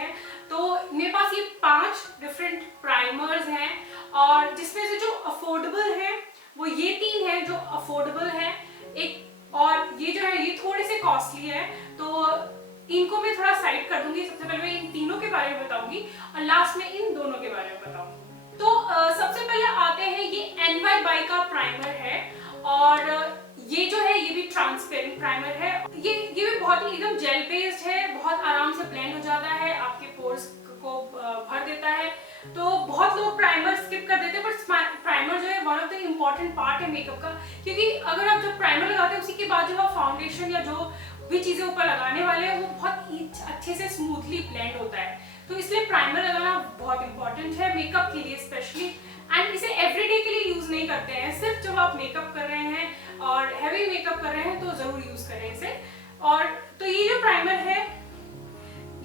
हैं। तो मेरे पास ये 5 डिफरेंट प्राइमर्स हैं और जिसमें से जो अफोर्डेबल है वो ये 3 हैं जो अफोर्डेबल है, एक और ये जो है ये थोड़े से कॉस्टली है, तो इनको मैं थोड़ा साइड कर दूंगी। सबसे पहले मैं इन तीनों के बारे में बताऊंगी और लास्ट में इन दोनों के बारे में बताऊंगी। तो सबसे पहले आते हैं, ये NY बाई का प्राइमर है और ये जो है ये भी ट्रांसपेरेंट प्राइमर है। ये भी बहुत ही एकदम जेल बेस्ड है, बहुत आराम से ब्लेंड हो जाता है, आपके पोर्स को भर देता है। तो बहुत लोग प्राइमर स्किप कर देते हैं, पर प्राइमर जो है one of the important part है मेकअप का, क्योंकि अगर आप जब प्राइमर लगाते हैं उसी के बाद जो आप फाउंडेशन या जो भी चीजें ऊपर लगाने वाले हैं वो बहुत अच्छे से स्मूथली ब्लेंड होता है। तो इसलिए प्राइमर लगाना बहुत इंपॉर्टेंट है मेकअप के लिए स्पेशली, एंड इसे एवरीडे के लिए यूज नहीं करते हैं, सिर्फ जब आप मेकअप कर रहे हैं और हैवी मेकअप कर रहे हैं तो जरूर यूज करें इसे। और तो ये जो प्राइमर है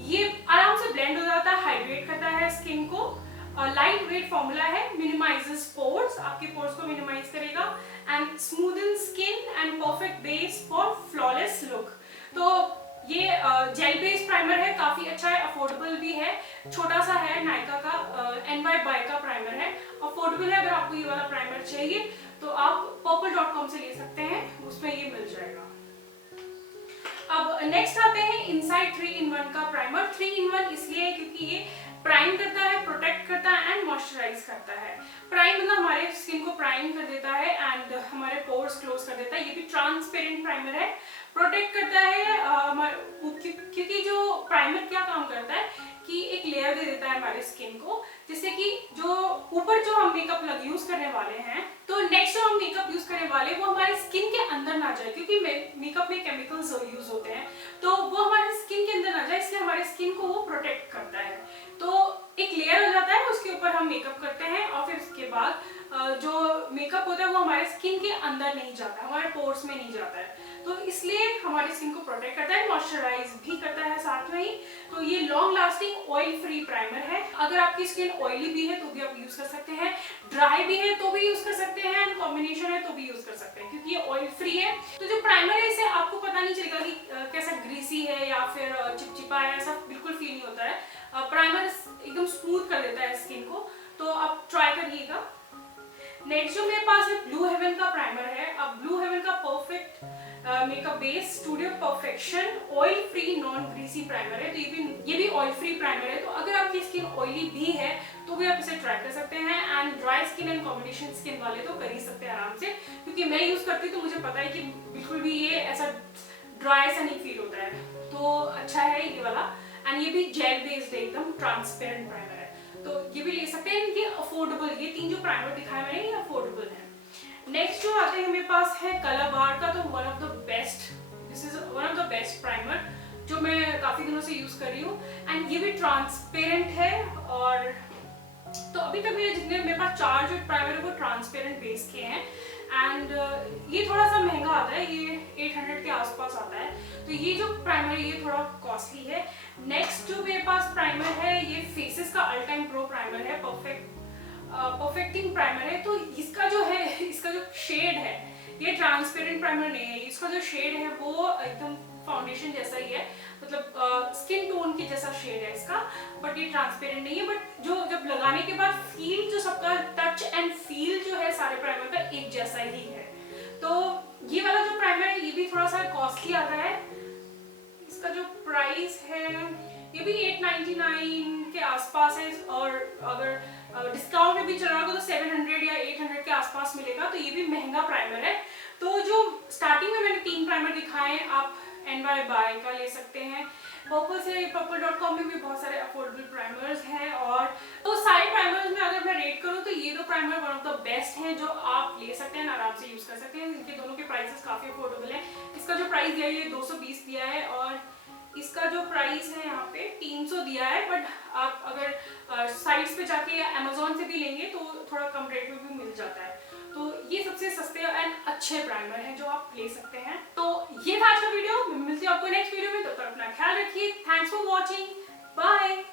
ये आराम से ब्लेंड हो जाता है, हाइड्रेट करता है स्किन को, लाइट वेट फॉर्मूला है, मिनिमाइजेस पोर्स, आपके पोर्स को मिनिमाइज करेगा and smoothen skin and perfect base for flawless look. तो ये जेल बेस्ड प्राइमर है, काफी अच्छा है, अफोर्डेबल भी है, छोटा सा है, नायका का NY बाई का प्राइमर है, अफोर्डेबल है। अगर आपको ये वाला प्राइमर चाहिए तो आप purple.com से ले सकते हैं, उसमें ये मिल जाएगा। अब नेक्स्ट आते हैं इनसाइड 3-in-1 का प्राइमर। 3-in-1 इसलिए है क्योंकि ये प्राइम करता है, प्रोटेक्ट करता है एंड मॉइस्चराइज करता है। प्राइम मतलब हमारे स्किन को प्राइम कर देता है एंड हमारे पोर्स क्लोज कर देता है। ये भी ट्रांसपेरेंट प्राइमर है, प्रोटेक्ट करता है क्योंकि जो प्राइमर क्या काम करता है कि एक लेयर दे देता है हमारे स्किन को, जिससे कि जो ऊपर जो हम मेकअप यूज करने वाले हैं, तो नेक्स्ट जो हम मेकअप यूज करने वाले वो हमारे स्किन के अंदर ना जाए, क्योंकि मेकअप में केमिकल्स यूज होते हैं, तो वो हमारे स्किन के अंदर ना जाए, इसलिए हमारे स्किन को वो प्रोटेक्ट करता है। तो एक लेयर हो जाता है, उसके ऊपर हम मेकअप करते हैं और फिर उसके बाद जो मेकअप होता है वो हमारे स्किन के अंदर नहीं जाता, हमारे पोर्स में नहीं जाता है, तो इसलिए हमारी स्किन को प्रोटेक्ट करता है, मॉइस्चराइज भी करता है साथ में ही। तो ये long lasting oil free primer है। अगर आपकी स्किन ऑयली भी है तो भी आप यूज कर सकते हैं, ड्राई भी है तो भी यूज कर सकते हैं, कॉम्बिनेशन है तो भी यूज कर सकते हैं, क्योंकि ये ऑयल फ्री है। तो जो प्राइमर है इसे आपको पता नहीं चलेगा कि कैसा ग्रीसी है या फिर चिपचिपा है, ऐसा बिल्कुल फील नहीं होता है। प्राइमर एकदम स्मूथ कर देता है स्किन को, तो आप ट्राई करिएगा। नेक्स्ट जो मेरे पास है ब्लू हेवन का प्राइमर है। अब ब्लू हेवन का perfect makeup base studio perfection oil free non greasy primer है। तो ये भी ऑयल फ्री प्राइमर है, तो अगर आपकी स्किन ऑयली भी है तो भी आप इसे ट्राई कर सकते हैं, and dry skin and combination skin वाले तो कर ही सकते हैं आराम से, क्योंकि मैं यूज करती हूँ तो मुझे पता है कि बिल्कुल भी ये ऐसा ड्राई सा नहीं फील होता है, तो अच्छा है ये वाला। एंड ये भी जेल बेस्ड है, एकदम ट्रांसपेरेंट प्राइमर है, तो ये भी ले सकते हैं। ये अफोर्डेबल, ये 3 जो प्राइमर दिखाए मैंने ये अफोर्डेबल है। नेक्स्ट जो आते हैं मेरे पास है बार का, तो one of the best, this is one of the best primer जो मैं काफी दिनों से यूज कर रही हूँ, एंड ये भी ट्रांसपेरेंट है। और तो अभी तक मेरे पास 4 जो प्राइमर है वो ट्रांसपेरेंट बेस के हैं, एंड ये थोड़ा सा महंगा आता है, ये 800 के आसपास आता है, तो ये जो प्राइमर है ये थोड़ा कॉस्टली है। नेक्स्ट जो मेरे पास प्राइमर है ये फेसेस का ऑल टाइम प्रो प्राइमर है, परफेक्टिंग प्राइमर है। तो इसका जो शेड है ये ट्रांसपेरेंट प्राइमर नहीं है, इसका जो शेड है वो एकदम फाउंडेशन जैसा ही है, मतलब स्किन टोन के जैसा शेड है इसका, बट ये ट्रांसपेरेंट नहीं है। बट जो जब लगाने के बाद फील जो सबका टच एंड फील जो है सारे प्राइमर का एक जैसा ही है। तो ये वाला जो प्राइमर है ये भी थोड़ा सा कॉस्टली आता है, इसका जो प्राइस है ये भी 899 के आसपास है, और अगर डिस्काउंट में भी चल रहा होगा तो 700 या 800 के आसपास मिलेगा, तो ये भी महंगा प्राइमर है। तो जो स्टार्टिंग में मैंने 3 प्राइमर दिखाए हैं, आप NY बाई का ले सकते हैं, purple.com में भी बहुत सारे अफोर्डेबल प्राइमर्स हैं। और तो सारे प्राइमर्स में अगर मैं रेट करूँ तो ये 2 primer one of the best हैं जो आप ले सकते हैं, आराम से यूज कर सकते हैं। इनके दोनों के प्राइसेस काफी अफोर्डेबल हैं। इसका जो प्राइस दिया है ये 220 दिया है, और इसका जो प्राइस है यहाँ पे 300 दिया है, बट आप अगर साइट्स पे जाके या अमेजोन से भी लेंगे तो थोड़ा कम रेट में भी मिल जाता है। तो ये सबसे सस्ते एंड अच्छे प्राइमर हैं जो आप ले सकते हैं। तो ये था आज का वीडियो, मिलती हूँ आपको नेक्स्ट वीडियो में, तब तक अपना ख्याल रखिए। Thanks for watching, bye.